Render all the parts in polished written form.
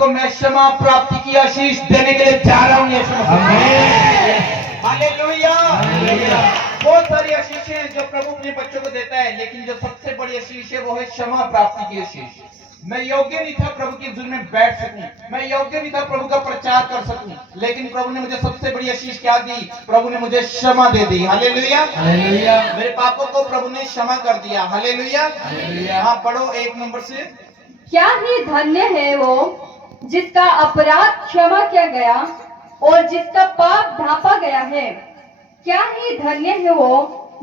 को मैं क्षमा प्राप्ति की आशीष देने के लिए जा रहा हूँ यीशु मसीह। हालेलुया। बहुत सारी आशीषें हैं जो प्रभु अपने बच्चों को देता है, लेकिन जो सबसे बड़ी आशीष है वो है क्षमा प्राप्ति की आशीष। मैं योग्य नहीं था प्रभु की हुजूर में बैठ सकूं, मैं योग्य नहीं था प्रभु का प्रचार कर सकूं, लेकिन प्रभु ने मुझे सबसे बड़ी आशीष क्या दी? प्रभु ने मुझे क्षमा दे दी। हालेलुया। मेरे पापों को प्रभु ने क्षमा कर दिया। हालेलुया। हाँ पढ़ो 1 नंबर से। क्या ही धन्य है वो जिसका अपराध क्षमा किया गया और जिसका पाप ढांपा गया है। क्या ही धन्य है वो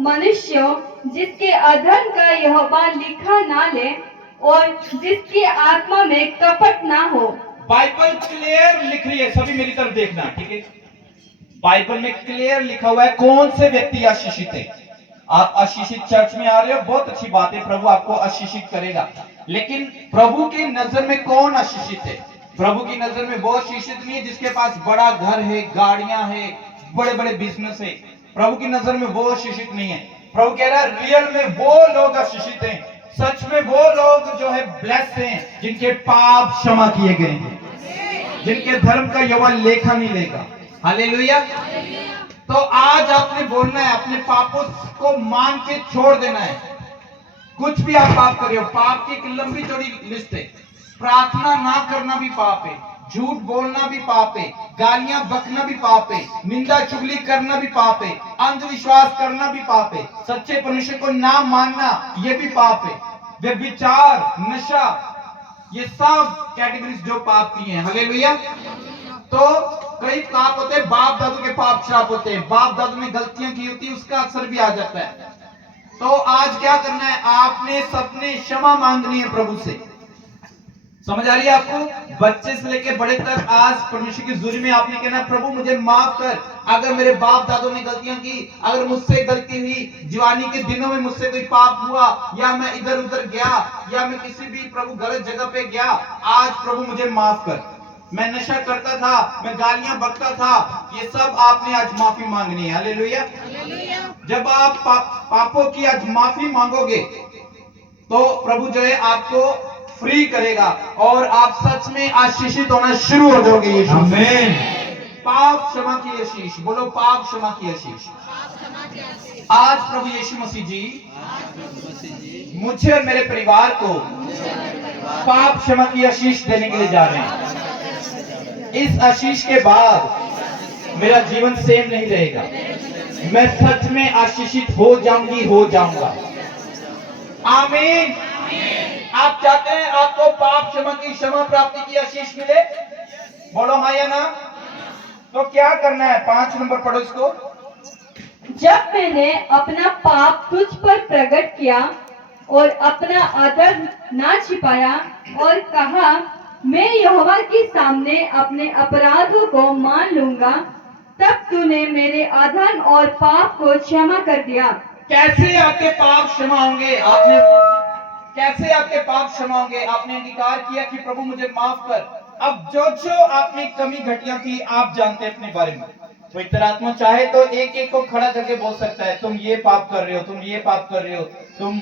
मनुष्य जिसके अधर्म का यहोवा लिखा ना ले और जिसकी आत्मा में कपट ना हो। बाइबल क्लियर लिख रही है, सभी मेरी तरफ देखना, ठीक है? बाइबल में क्लियर लिखा हुआ है कौन से व्यक्ति आशीषित है। आप आशीषित चर्च में आ रहे हो, बहुत अच्छी बात है, प्रभु आपको आशीषित करेगा, लेकिन प्रभु की नजर में कौन आशीषित है? प्रभु की नजर में वो आशीषित नहीं है जिसके पास बड़ा घर है, गाड़ियां है, बड़े बड़े बिजनेस है। प्रभु की नजर में वो आशीषित नहीं है। प्रभु कह रहा है रियल में वो लोग आशीषित हैं, सच में वो लोग जो है ब्लेस्ड हैं जिनके पाप क्षमा किए गए हैं, जिनके धर्म का यहोवा लेखा नहीं लेगा। हालेलुया। तो आज आपने बोलना है, अपने पापों को मान के छोड़ देना है। कुछ भी आप पाप कर रहे हो, पाप की एक लंबी चौड़ी लिस्ट है। प्रार्थना ना करना भी पाप है, झूठ बोलना भी पाप है, गालियां बकना भी पाप है, निंदा चुगली करना भी पाप है, अंधविश्वास करना भी पाप है, सच्चे परमेश्वर को ना मानना ये भी पाप है, व्यभिचार, नशा, ये सब कैटेगरीज जो पाप की हैं। हालेलुया। तो कई पाप होते हैं, बाप दादू के पाप श्राप होते हैं, बाप दादू ने गलतियां की होती है, उसका असर भी आ जाता है। तो आज क्या करना है? आपने सबने क्षमा मांगनी है प्रभु से। समझ आ रही है आपको? बच्चे से लेके बड़े तक आज परमेश्वर की हुजूरी में आपने कहना है प्रभु मुझे माफ कर। अगर मेरे बाप दादों ने गलतियां की, अगर मुझसे गलती हुई, जवानी के दिनों में मुझसे कोई पाप हुआ, या मैं इधर उधर गया, या मैं किसी भी प्रभु गलत जगह पे गया, आज प्रभु मुझे माफ कर। मैं नशा करता था, मैं गालियां बकता था, ये सब आपने आज माफी मांगनी है। हालेलुया। जब आप पापों की आज माफी मांगोगे तो प्रभु जो है आपको फ्री करेगा और आप सच में आशीषित होना शुरू हो जाओगे। यीशु आमीन। पाप क्षमा की आशीष, बोलो पाप क्षमा की आशीष। आज प्रभु यीशु मसीह जी मुझे और मेरे परिवार को पाप क्षमा की आशीष देने के लिए जा रहे हैं। इस आशीष के बाद मेरा जीवन सेम नहीं रहेगा, मैं सच में आशीषित हो जाऊंगी, हो जाऊंगा। आमीन। आप चाहते हैं आपको पाप क्षमा की क्षमा प्राप्ति की आशीष मिले? बोलो हाँ या ना। तो क्या करना है? 5 नंबर पढ़ो इसको। जब मैंने अपना पाप तुझ पर प्रकट किया और अपना अधर्म ना छिपाया और कहा मैं यहोवा के सामने अपने अपराधों को मान लूंगा, तब तूने मेरे अधर्म और पाप को क्षमा कर दिया। कैसे आपके पाप क्षमा होंगे? कैसे आपके पाप क्षमा होंगे? आपने अंगीकार किया कि प्रभु मुझे माफ कर। अब जो जो आपने कमी घटिया की आप जानते हैं अपने बारे में। पवित्र आत्मा चाहे तो एक एक को खड़ा करके बोल सकता है तुम ये पाप कर रहे हो, तुम ये पाप कर रहे हो, तुम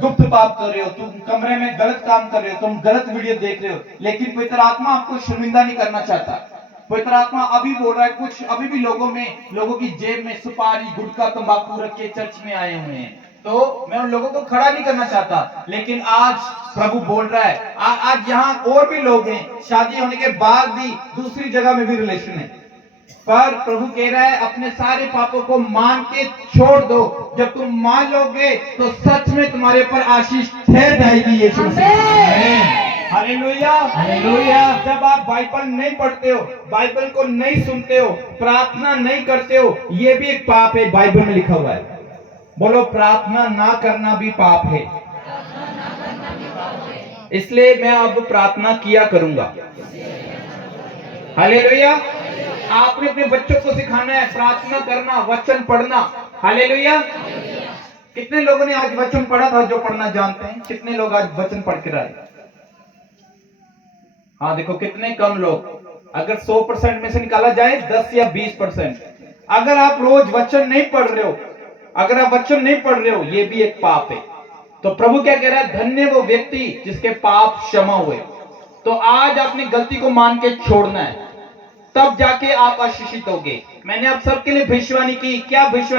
गुप्त पाप कर रहे हो, तुम कमरे में गलत काम कर रहे हो, तुम गलत वीडियो देख रहे हो, लेकिन पवित्र आत्मा आपको शर्मिंदा नहीं करना चाहता। पवित्र आत्मा अभी बोल रहा है, कुछ अभी भी लोगों की जेब में सुपारी, गुटखा, तंबाकू रख के चर्च में आए हुए हैं, तो मैं उन लोगों को खड़ा नहीं करना चाहता, लेकिन आज प्रभु बोल रहा है आज यहाँ और भी लोग हैं, शादी होने के बाद भी दूसरी जगह में भी रिलेशन है, पर प्रभु कह रहा है अपने सारे पापों को मान के छोड़ दो। जब तुम मान लोगे तो सच में तुम्हारे ऊपर आशीष ठहर जाएगी। यीशु मसीह। हालेलुया। हालेलुया। जब आप बाइबल नहीं पढ़ते हो, बाइबल को नहीं सुनते हो, प्रार्थना नहीं करते हो, ये भी एक पाप है, बाइबल में लिखा हुआ है। बोलो प्रार्थना ना करना भी पाप है। इसलिए मैं अब प्रार्थना किया करूंगा। हालेलुया। आपने अपने बच्चों को सिखाना है प्रार्थना करना, वचन पढ़ना। हालेलुया। कितने लोगों ने आज वचन पढ़ा था जो पढ़ना जानते हैं? कितने लोग आज वचन पढ़ के आए? हाँ देखो कितने कम लोग। अगर 100% में से निकाला जाए 10 या 20%। अगर आप रोज वचन नहीं पढ़ रहे हो, अगर आप वचन नहीं पढ़ रहे हो, ये भी एक पाप है। तो प्रभु क्या कह रहा है? धन्य वो व्यक्ति जिसके पाप क्षमा हुए। तो आज अपनी गलती को मान के छोड़ना है, तब जाके आप आशीषित होगे। मैंने आप सबके लिए भविष्यवाणी की। क्या भविष्यवाणी